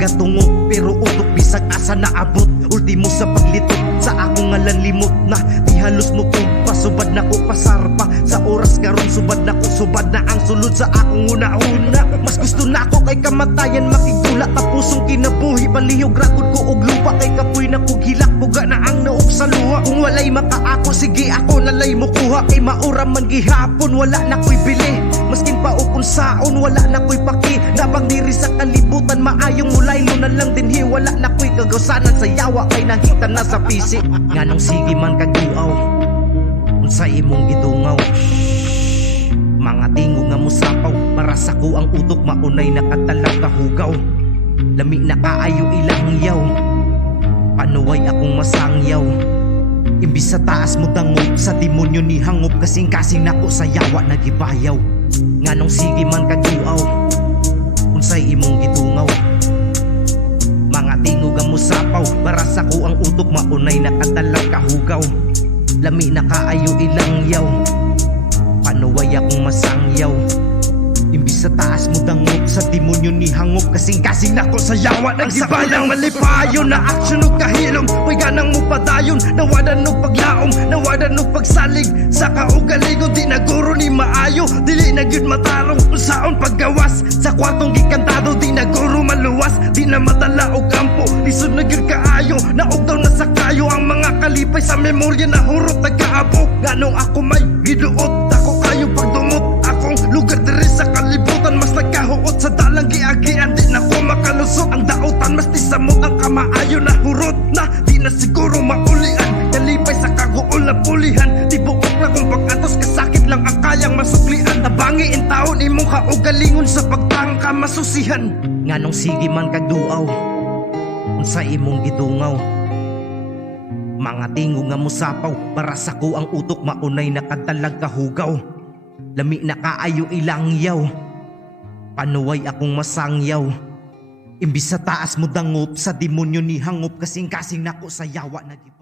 nagatungo, pero utok bisag asa naabot. Ultimo sa paglitot sa akong ngalan limot na di halos mo kung pasubad na ko pasarpa. Sa oras karon subad na ko, subad na ang sulod sa akong una-una. Mas gusto na ako kay kamatayan makigula, tapusong kinabuhi palihog ragod ko og lupa. Kay kapoy na kog hilak, buga na ang naog sa luha. Kung walay makaako, sige ako nalay mo kuha. Kay maura man gihapon, wala na ko'y bili. Maskin pa o kung saon, wala na ko'y paki. Nabang diri sa kalibutan, maayong mulay lo na lang dinhi. Wala na ko'y kagasanan sa yawa, kay nakita na sa pisi. Nganong sige man kaguaw, unsa imong gidungaw. Mga tingog nga musapaw, para sa ko ang utok maunay nakatalag kahugaw. Lami na kaayo ilang yaw, panuway akong masangyaw. Imbis sa taas mo dangog, sa demonyo ni hangop. Kasing-kasing nako sa yawa nagibayaw. Nganong sige man kaguaw, unsay imong gitungaw. Mga tingog ang musapaw, para sa ko ang utok maunay nakatalag kahugaw. Lami na kaayo ilang yaw, panuway akong masangyaw. Imbis sa taas mo dangog, sa demonyo ni hangop. Kasing-kasing nako sa yawa nagsibayang malipayo na aksyon o kahilom. Huwag ganang mo padayon, nawadan o paglaom, nawadan o pagsalig. Sa kaugaligo di naguro ni maayo, dili na gyud matarong usaon paggawas. Sa kwartong gikantado di naguro maluwas, di na madala o kampo, lisod na gyud kaayo. Naog daw na sa kayo ang mga kalipay sa memorya na hurot nagkaabok. Ganong ako may giduot, ako kayo pagdumot. Akong lugar diri sa kalibutan, mas nagkahuot sa dalang giagian. Di na ko makalusot ang daotan, mas tisamot ang kamaayo na hurot na di na siguro maulian. Kalipay sa kaguol na pulihan, di buok na kung pag-atos kasakit lang ang kayang masuklian. Tabangi in taon imong kaugalingon sa pagtangka masusihan. Nganong sige man kagduaw, unsa imong gidungaw. Mga tingog nga musapaw, para sa ko ang utok maunay nakatalag kahugaw. Lami na kaayo ilang yaw, panuway akong masangyaw. Imbis sa taas mo dangop, sa demonyo ni hangop. Kasing-kasing nako sa yawa nagip.